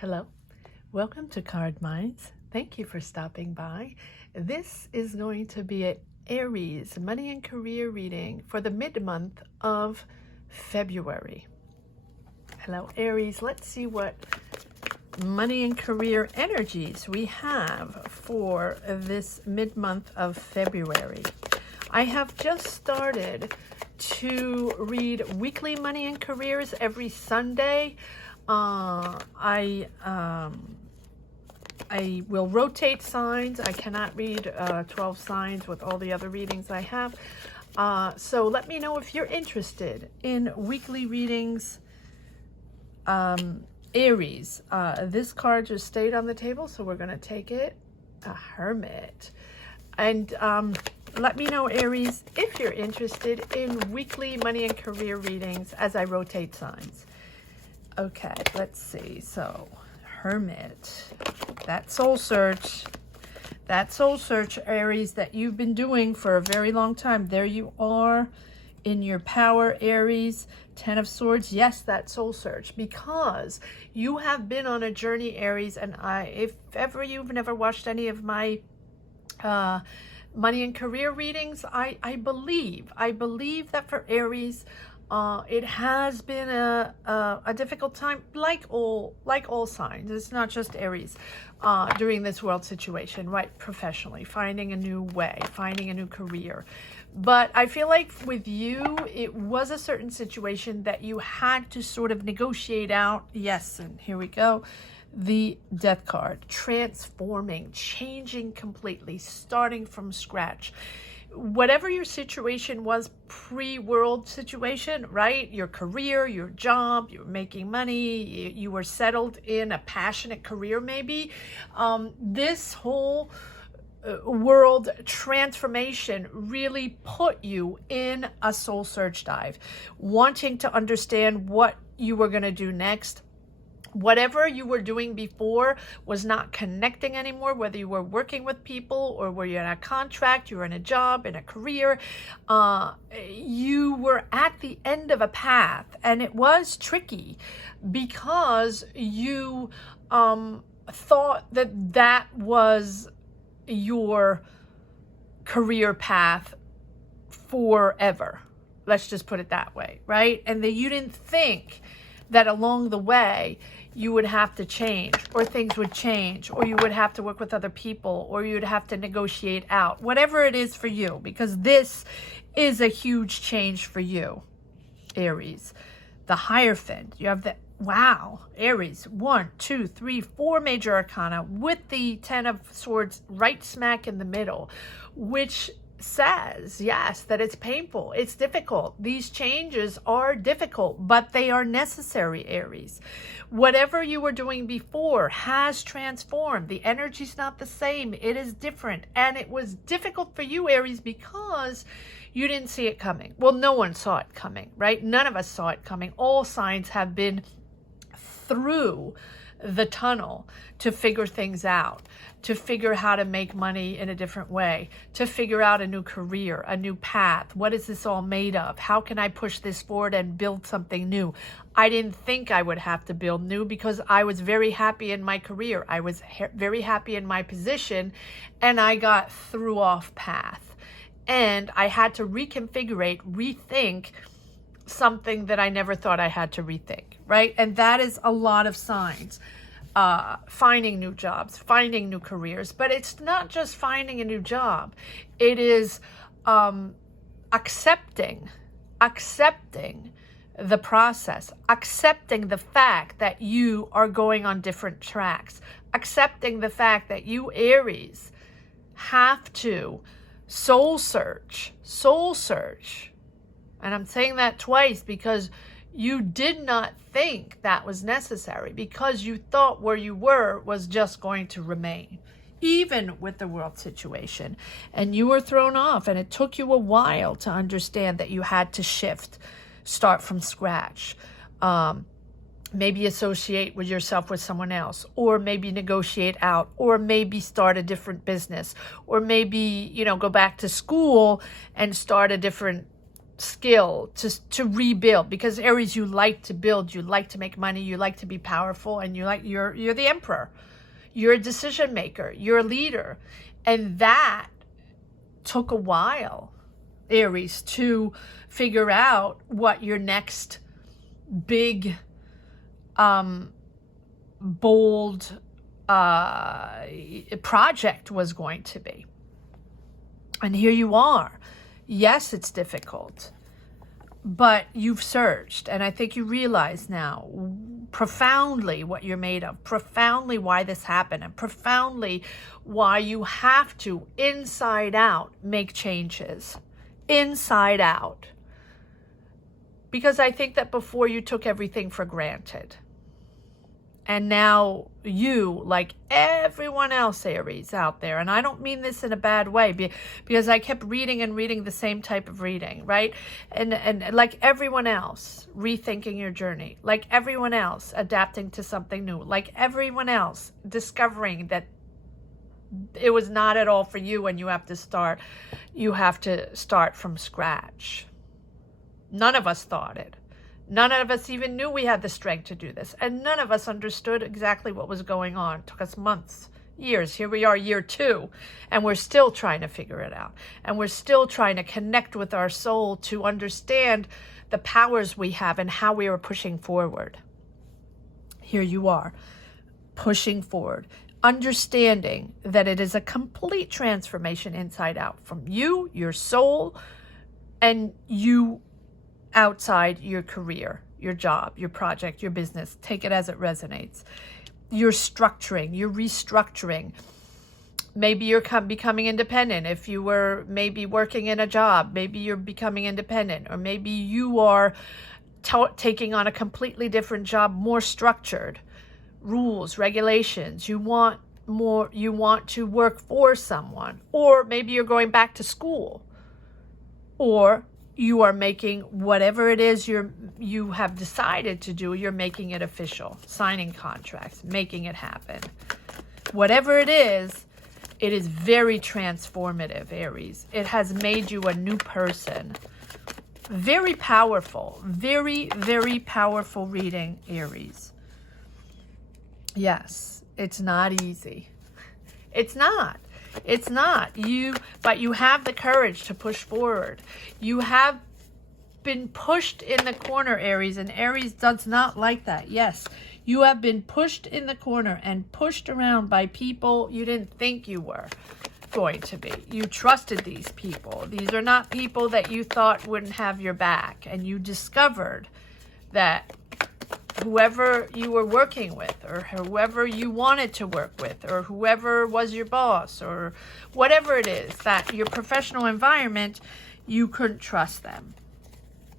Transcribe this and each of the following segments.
Hello, welcome to Card Minds. Thank you for stopping by. This is going to be an Aries money and career reading for the mid-month of February. Hello, Aries. Let's see what money and career energies we have for this mid-month of February. I have just started to read weekly money and careers every Sunday. I will rotate signs. I cannot read 12 signs with all the other readings I have. So let me know if you're interested in weekly readings. Aries, this card just stayed on the table, so we're going to take it. A Hermit. And let me know, Aries, if you're interested in weekly money and career readings as I rotate signs. Okay, let's see. So, Hermit, that soul search, Aries, that you've been doing for a very long time. There you are in your power, Aries. Ten of Swords. Yes, that soul search, because you have been on a journey, Aries. And if ever you've never watched any of my money and career readings, I believe that for Aries, it has been a difficult time, like all signs. It's not just Aries during this world situation, right? Professionally, finding a new way, finding a new career. But I feel like with you, it was a certain situation that you had to sort of negotiate out. Yes, and here we go. The Death card, transforming, changing completely, starting from scratch. Whatever your situation was, pre-world situation, right? Your career, your job, you were making money, you were settled in a passionate career maybe. This whole world transformation really put you in a soul search dive, wanting to understand what you were going to do next. Whatever you were doing before was not connecting anymore, whether you were working with people or were you in a contract, you were in a job, in a career. You were at the end of a path, and it was tricky because you thought that that was your career path forever. Let's just put it that way, right? And that you didn't think that along the way you would have to change, or things would change, or you would have to work with other people, or you'd have to negotiate out, whatever it is for you, because this is a huge change for you, Aries. The Hierophant, you have the, wow, Aries, 1, 2, 3, 4 major arcana with the Ten of Swords right smack in the middle, which says, yes, that it's painful, it's difficult. These changes are difficult, but they are necessary, Aries. Whatever you were doing before has transformed. The energy's not the same. It is different. And it was difficult for you, Aries, because you didn't see it coming. Well, no one saw it coming, right? None of us saw it coming. All signs have been through the tunnel to figure things out, to figure how to make money in a different way, to figure out a new career, a new path. What is this all made of? How can I push this forward and build something new? I didn't think I would have to build new because I was very happy in my career. I was very happy in my position, and I got thrown off path. And I had to reconfigure, rethink something that I never thought I had to rethink, right? And that is a lot of signs. Finding new jobs, finding new careers, but it's not just finding a new job. It is accepting the process, accepting the fact that you are going on different tracks, accepting the fact that you, Aries, have to soul search. And I'm saying that twice because you did not think that was necessary, because you thought where you were was just going to remain, even with the world situation. And you were thrown off, and it took you a while to understand that you had to shift, start from scratch, maybe associate with yourself with someone else, or maybe negotiate out, or maybe start a different business, or maybe, go back to school and start a different skill to rebuild, because Aries, you like to build, you like to make money, you like to be powerful, and you're the emperor. You're a decision maker, you're a leader. And that took a while, Aries, to figure out what your next big bold project was going to be. And here you are. Yes, it's difficult, but you've searched, and I think you realize now profoundly what you're made of, profoundly why this happened, and profoundly why you have to, inside out, make changes. Inside out. Because I think that before you took everything for granted. And now you, like everyone else, Aries, out there, and I don't mean this in a bad way, because I kept reading and reading the same type of reading, right? And like everyone else, rethinking your journey. Like everyone else, adapting to something new. Like everyone else, discovering that it was not at all for you, and you have to start from scratch. None of us thought it. None of us even knew we had the strength to do this. And none of us understood exactly what was going on. It took us months, years. Here we are, year 2, and we're still trying to figure it out. And we're still trying to connect with our soul to understand the powers we have and how we are pushing forward. Here you are, pushing forward, understanding that it is a complete transformation inside out, from you, your soul, and you outside your career, your job, your project, your business. Take it as it resonates. You're structuring, you're restructuring. Maybe you're becoming independent. If you were maybe working in a job, maybe you're becoming independent, or maybe you are taking on a completely different job, more structured, rules, regulations. You want more, you want to work for someone, or maybe you're going back to school, or you are making whatever it is you have decided to do, you're making it official, signing contracts, making it happen. Whatever it is very transformative, Aries. It has made you a new person. Very powerful, very, very powerful reading, Aries. Yes, it's not easy. It's not. It's not. But you have the courage to push forward. You have been pushed in the corner, Aries, and Aries does not like that. Yes, you have been pushed in the corner and pushed around by people you didn't think you were going to be. You trusted these people. These are not people that you thought wouldn't have your back, and you discovered that whoever you were working with, or whoever you wanted to work with, or whoever was your boss, or whatever it is, that your professional environment, you couldn't trust them.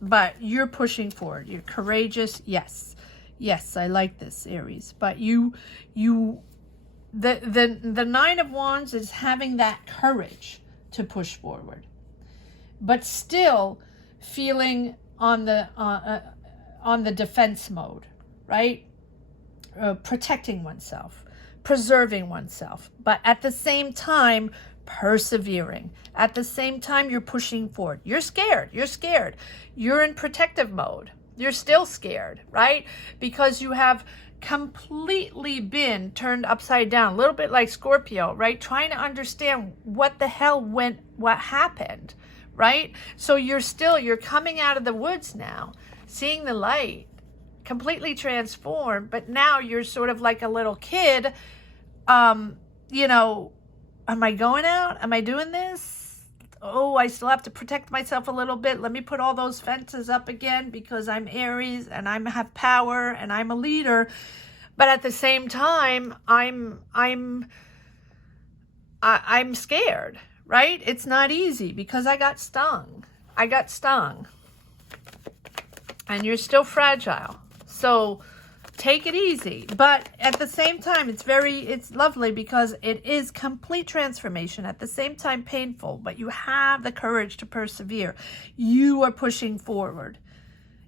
But you're pushing forward. You're courageous. Yes. Yes, I like this, Aries. But the Nine of Wands is having that courage to push forward, but still feeling on the defense mode, right? Protecting oneself, preserving oneself, but at the same time, persevering. At the same time, you're pushing forward. You're scared. You're scared. You're in protective mode. You're still scared, right? Because you have completely been turned upside down, a little bit like Scorpio, right? Trying to understand what the hell what happened, right? So you're coming out of the woods now, seeing the light, completely transformed, but now you're sort of like a little kid. Am I going out? Am I doing this? Oh, I still have to protect myself a little bit. Let me put all those fences up again because I'm Aries and I have power and I'm a leader. But at the same time, I'm scared, right? It's not easy because I got stung. And you're still fragile. So take it easy. But at the same time, it's lovely because it is complete transformation. At the same time, painful, but you have the courage to persevere. You are pushing forward.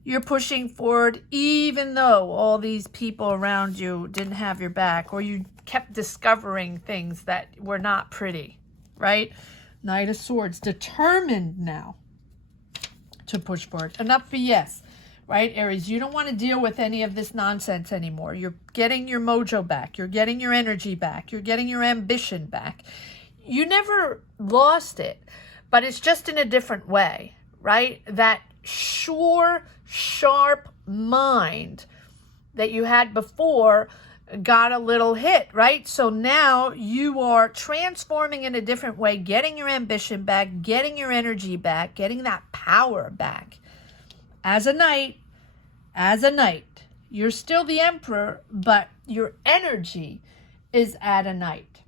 You're pushing forward even though all these people around you didn't have your back, or you kept discovering things that were not pretty, right? Knight of Swords, determined now. to push forward. Enough BS, right, Aries? You don't want to deal with any of this nonsense anymore. You're getting your mojo back. You're getting your energy back. You're getting your ambition back. You never lost it, but it's just in a different way, right? That sure, sharp mind that you had before got a little hit, right? So now you are transforming in a different way, getting your ambition back, getting your energy back, getting that power back. As a knight, you're still the emperor, but your energy is at a knight.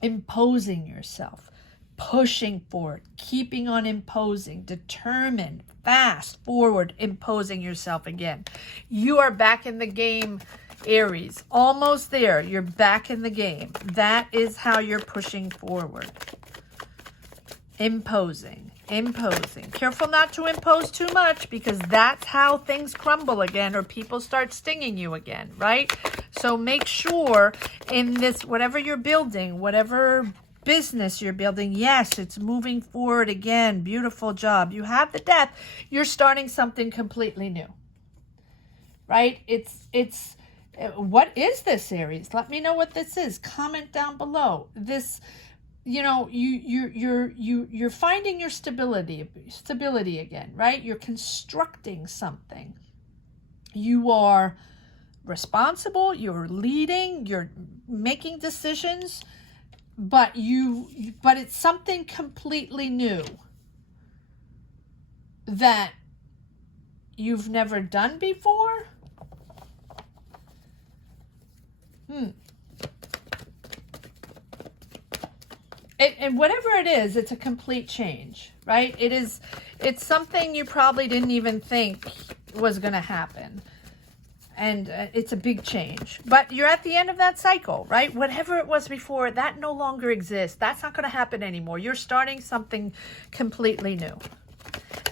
Imposing yourself, pushing forward, keeping on imposing, determined, fast, forward, imposing yourself again. You are back in the game, Aries. Almost there. You're back in the game. That is how you're pushing forward. Imposing. Careful not to impose too much, because that's how things crumble again, or people start stinging you again, right? So make sure in this, whatever you're building, whatever business you're building, yes, it's moving forward again. Beautiful job. You have the Death. You're starting something completely new, right? It's what is this, Aries? Let me know what this is. Comment down below. This, you know, you're finding your stability again, right? You're constructing something. You are responsible, you're leading, you're making decisions, but it's something completely new that you've never done before. And whatever it is, it's a complete change, right? It's something you probably didn't even think was going to happen. And it's a big change. But you're at the end of that cycle, right? Whatever it was before, that no longer exists. That's not going to happen anymore. You're starting something completely new.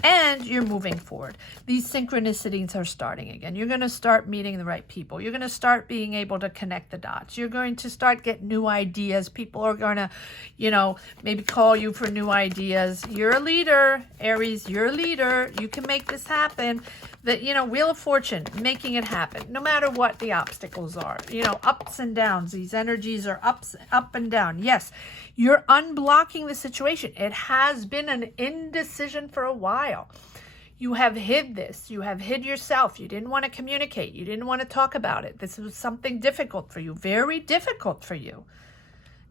And you're moving forward. These synchronicities are starting again. You're going to start meeting the right people. You're going to start being able to connect the dots. You're going to start getting new ideas. People are going to, you know, maybe call you for new ideas. You're a leader, Aries. You're a leader. You can make this happen. The, you know, Wheel of Fortune, making it happen, no matter what the obstacles are. You know, ups and downs. These energies are up and down. Yes, you're unblocking the situation. It has been an indecision for a while. You have hid this. You have hid yourself. You didn't want to communicate. You didn't want to talk about it. This was something difficult for you, very difficult for you.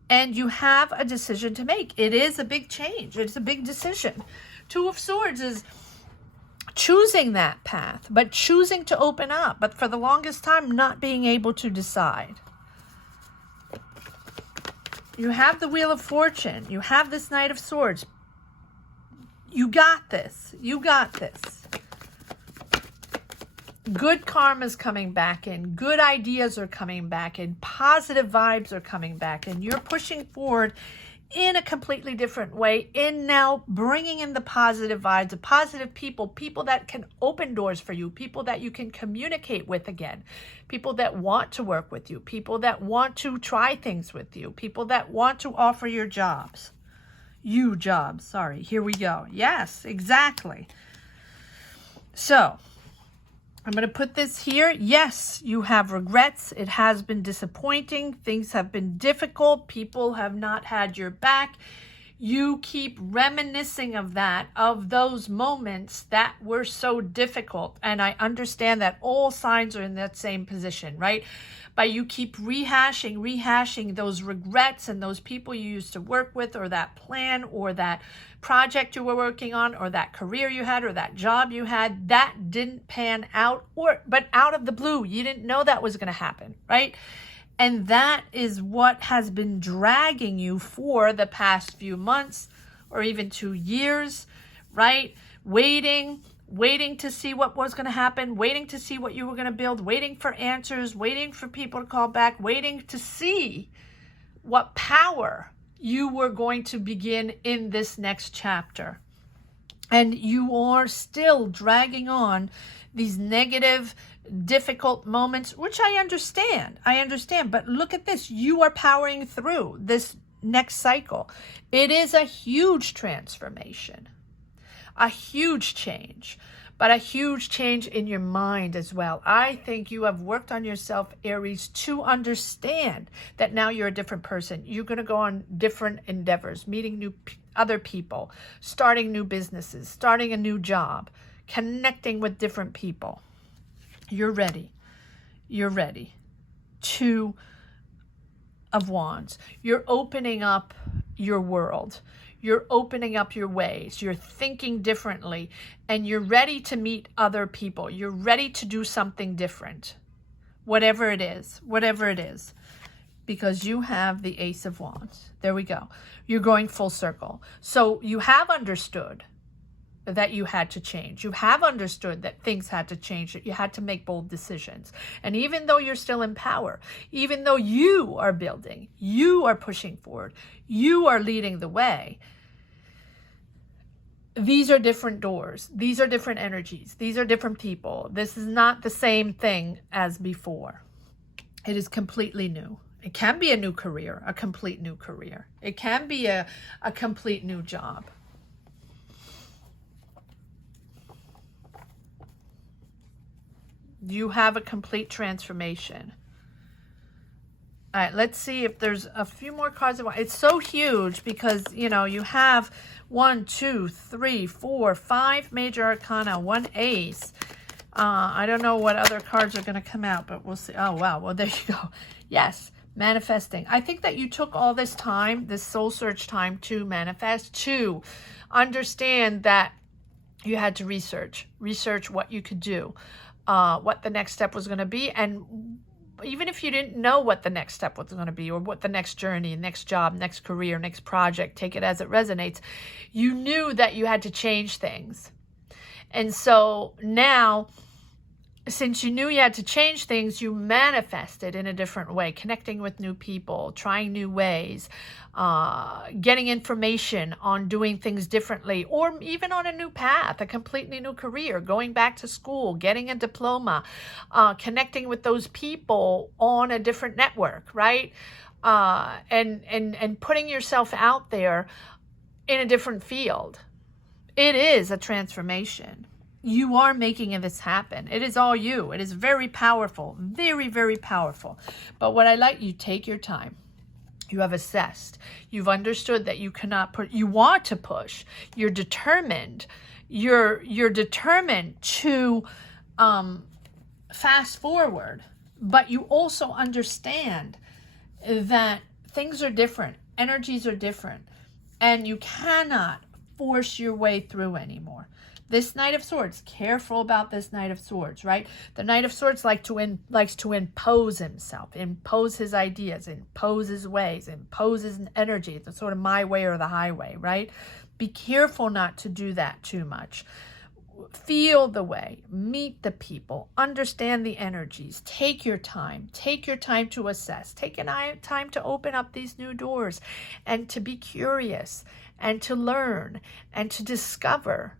And you have a decision to make. It is a big change. It's a big decision. Two of Swords is choosing that path, but choosing to open up, but for the longest time not being able to decide. You have the Wheel of Fortune. You have this Knight of Swords. You got this. You got this. Good karma's coming back in. Good ideas are coming back in. Positive vibes are coming back in. You're pushing forward in a completely different way, in now bringing in the positive vibes, the positive people, people that can open doors for you, people that you can communicate with again, people that want to work with you, people that want to try things with you, people that want to offer your jobs. Sorry, here we go. Yes, exactly. So I'm going to put this here. Yes, you have regrets. It has been disappointing. Things have been difficult. People have not had your back. You keep reminiscing of that, of those moments that were so difficult. And I understand that all signs are in that same position, right? But you keep rehashing those regrets and those people you used to work with, or that plan, or that project you were working on, or that career you had, or that job you had that didn't pan out, but out of the blue, you didn't know that was going to happen, right? And that is what has been dragging you for the past few months, or even 2 years, right? Waiting to see what was going to happen, waiting to see what you were going to build, waiting for answers, waiting for people to call back, waiting to see what power you were going to begin in this next chapter. And you are still dragging on these negative, difficult moments, which I understand, but look at this. You are powering through this next cycle. It is a huge transformation. a huge change, but a huge change in your mind as well. I think you have worked on yourself, Aries, to understand that now you're a different person. You're going to go on different endeavors, meeting other people, starting new businesses, starting a new job, connecting with different people. You're ready. You're ready. Two of Wands. You're opening up your world. You're opening up your ways. You're thinking differently, and you're ready to meet other people. You're ready to do something different, whatever it is, because you have the Ace of Wands. There we go. You're going full circle. So you have understood that you had to change. You have understood that things had to change, that you had to make bold decisions. And even though you're still in power, even though you are building, you are pushing forward, you are leading the way, these are different doors. These are different energies. These are different people. This is not the same thing as before. It is completely new. It can be a new career, a complete new career. It can be a complete new job. You have a complete transformation. All right, let's see if there's a few more cards. It's so huge because, you know, you have 1, 2, 3, 4, 5 major arcana, 1 ace. I don't know what other cards are going to come out, but we'll see. Oh, wow. Well, there you go. Yes, manifesting. I think that you took all this time, this soul search time, to manifest, to understand that you had to research what you could do, what the next step was going to be. And even if you didn't know what the next step was going to be, or what the next journey, next job, next career, next project, take it as it resonates, you knew that you had to change things. And so now, since you knew you had to change things, you manifested in a different way, connecting with new people, trying new ways, getting information on doing things differently, or even on a new path, a completely new career, going back to school, getting a diploma, connecting with those people on a different network, right? And putting yourself out there in a different field. It is a transformation. You are making this happen. It is all you. It is very powerful, very, very powerful. But what I like, you take your time. You have assessed. You've understood that you cannot put, you want to push. You're determined. You're determined to fast forward. But you also understand that things are different. Energies are different. And you cannot force your way through anymore. This Knight of Swords, careful about this Knight of Swords, right? The Knight of Swords likes to impose himself, impose his ideas, impose his ways, impose his energy. It's sort of my way or the highway, right? Be careful not to do that too much. Feel the way, meet the people, understand the energies, take your time to assess, take time to open up these new doors and to be curious and to learn and to discover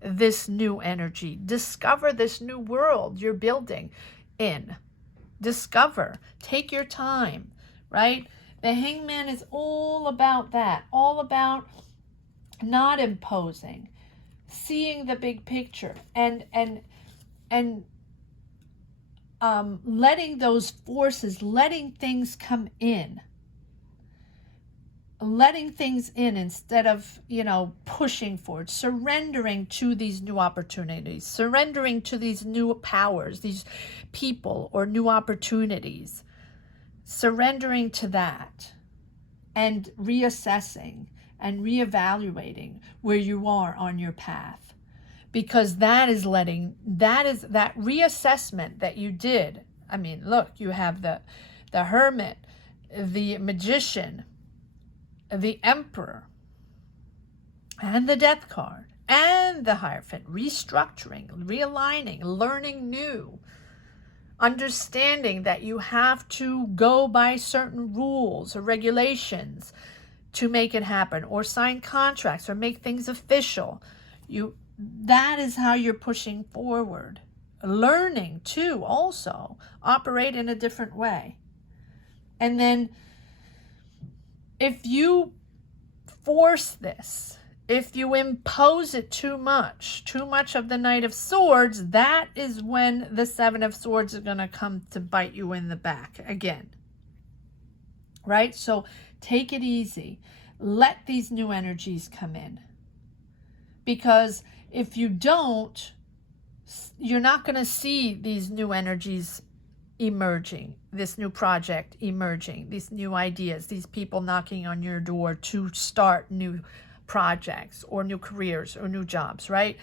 this new energy, discover this new world you're building in. Discover, take your time, right? The Hangman is all about that, all about not imposing, seeing the big picture and letting those forces, letting things come in. Letting things in instead of, pushing forward, surrendering to these new opportunities, surrendering to these new powers, these people or new opportunities, surrendering to that and reassessing and reevaluating where you are on your path. Because that reassessment that you did. I mean, look, you have the Hermit, the Magician, the Emperor, and the Death card, and the Hierophant, restructuring, realigning, learning new, understanding that you have to go by certain rules or regulations to make it happen, or sign contracts, or make things official. That is how you're pushing forward. Learning to also operate in a different way. And then if you force this, If you impose it too much of the Knight of Swords, that is when the Seven of Swords is going to come to bite you in the back again. Right? So take it easy. Let these new energies come in. Because if you don't, you're not going to see these new energies emerging, this new project emerging, these new ideas, these people knocking on your door to start new projects or new careers or new jobs, right?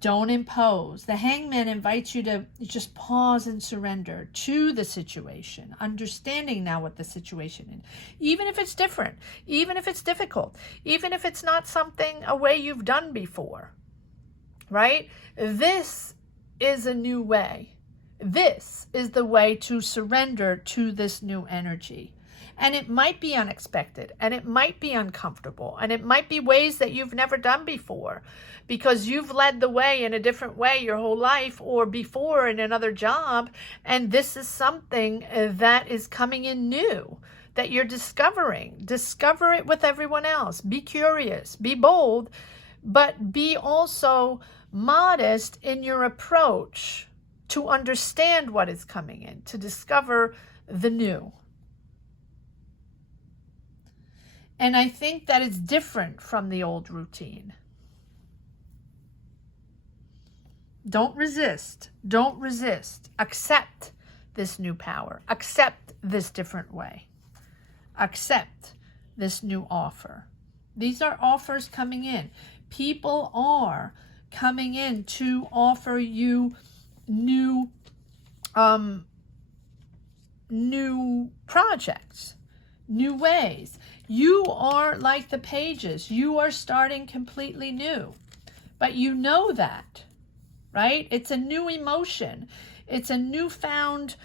Don't impose. The Hangman invites you to just pause and surrender to the situation, understanding now what the situation is, even if it's different, even if it's difficult, even if it's not something a way you've done before, right? This is a new way. This is the way to surrender to this new energy. And it might be unexpected, and it might be uncomfortable, and it might be ways that you've never done before because you've led the way in a different way your whole life or before in another job. And this is something that is coming in new that you're discovering. Discover it with everyone else. Be curious, be bold, but be also modest in your approach to understand what is coming in, to discover the new. And I think that it's different from the old routine. Don't resist. Don't resist. Accept this new power. Accept this different way. Accept this new offer. These are offers coming in. People are coming in to offer you new projects, new ways. You are like the pages. You are starting completely new. But you know that, right? It's a new emotion. It's a newfound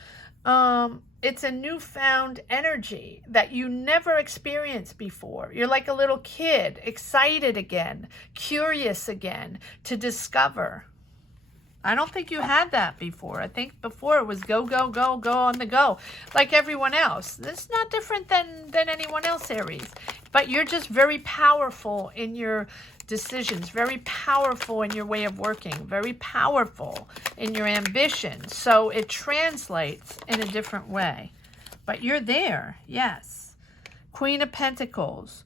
energy that you never experienced before. You're like a little kid, excited again, curious again to discover. I don't think you had that before. I think before it was go, go, go, go on the go, like everyone else. This is not different than anyone else, Aries. But you're just very powerful in your decisions, very powerful in your way of working, very powerful in your ambition. So it translates in a different way. But you're there, yes. Queen of Pentacles.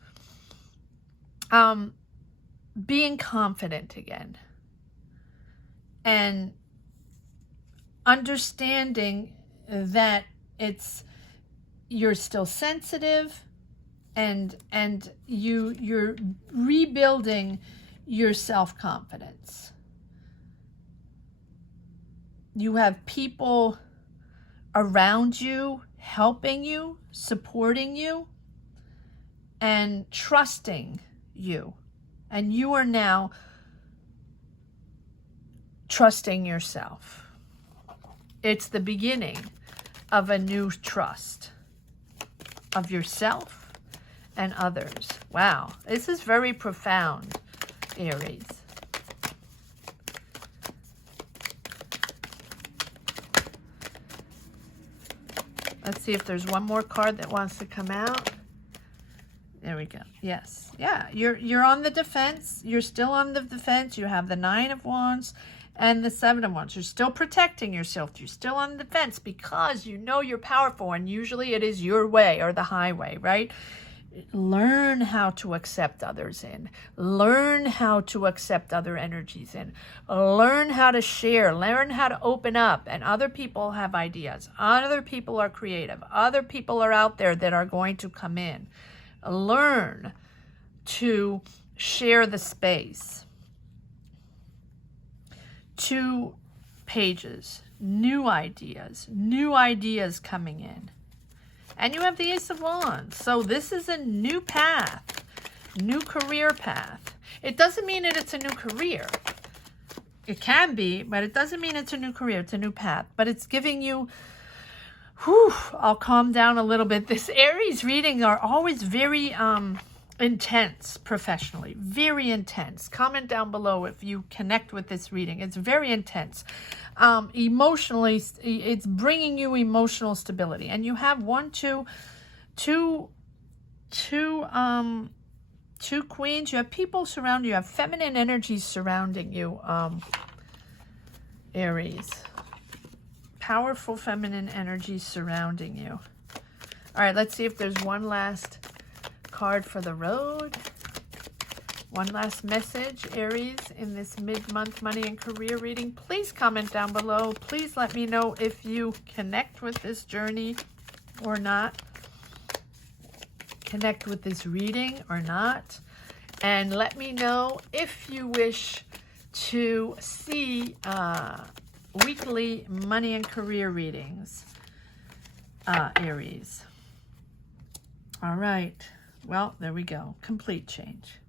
Being confident again. And understanding that you're still sensitive and you're rebuilding your self-confidence. You have people around you helping you, supporting you, and trusting you. And you are now trusting yourself. It's the beginning of a new trust of yourself and others. Wow, this is very profound, Aries. Let's see if there's one more card that wants to come out. There we go. Yes. Yeah, you're on the defense. You're still on the defense. You have the Nine of Wands and the Seven of Wands. You're still protecting yourself. You're still on the defense because you know you're powerful, and usually it is your way or the highway, right? Learn how to accept others in. Learn how to accept other energies in. Learn how to share. Learn how to open up. And other people have ideas. Other people are creative. Other people are out there that are going to come in. Learn to share the space. 2 pages, new ideas coming in. And you have the Ace of Wands. So this is a new path, new career path. It doesn't mean that it's a new career. It can be, but it doesn't mean it's a new career. It's a new path. But it's giving you, I'll calm down a little bit. This Aries readings are always very intense professionally, very intense. Comment down below if you connect with this reading. It's very intense. Emotionally, it's bringing you emotional stability. And you have two two queens. You have people surrounding you. You have feminine energies surrounding you, Aries. Powerful feminine energies surrounding you. All right, let's see if there's one last card for the road. One last message, Aries, in this mid-month money and career reading. Please comment down below. Please let me know if you connect with this journey or not. Connect with this reading or not. And let me know if you wish to see weekly money and career readings, Aries. All right. Well, there we go. Complete change.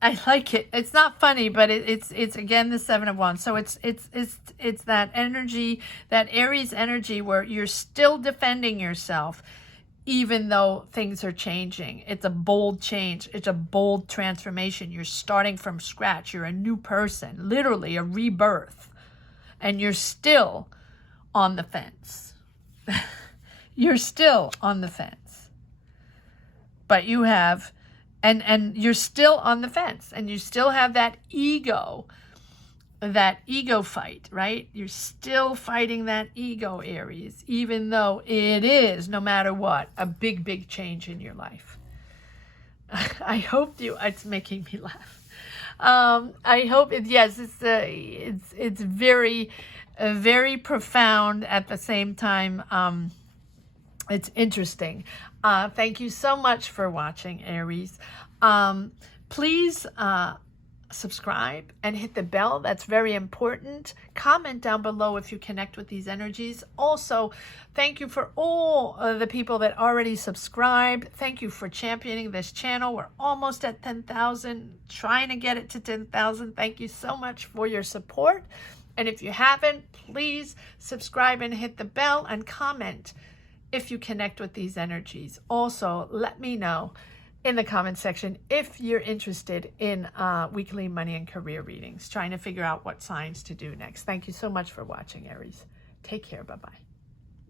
I like it. It's not funny, but it's again the Seven of Wands. So it's that energy, that Aries energy where you're still defending yourself, even though things are changing. It's a bold change. It's a bold transformation. You're starting from scratch. You're a new person, literally a rebirth, and you're still on the fence. You're still on the fence, but you have. And you're still on the fence, and you still have that ego fight, right? You're still fighting that ego, Aries, even though it is, no matter what, a big, big change in your life. I hope it's making me laugh. I hope yes, it's very, very profound at the same time. It's interesting. Thank you so much for watching, Aries. Please subscribe and hit the bell. That's very important. Comment down below if you connect with these energies. Also, thank you for all the people that already subscribed. Thank you for championing this channel. We're almost at 10,000, trying to get it to 10,000. Thank you so much for your support. And if you haven't, please subscribe and hit the bell and comment if you connect with these energies. Also, let me know in the comment section if you're interested in weekly money and career readings, trying to figure out what signs to do next. Thank you so much for watching, Aries. Take care. Bye-bye.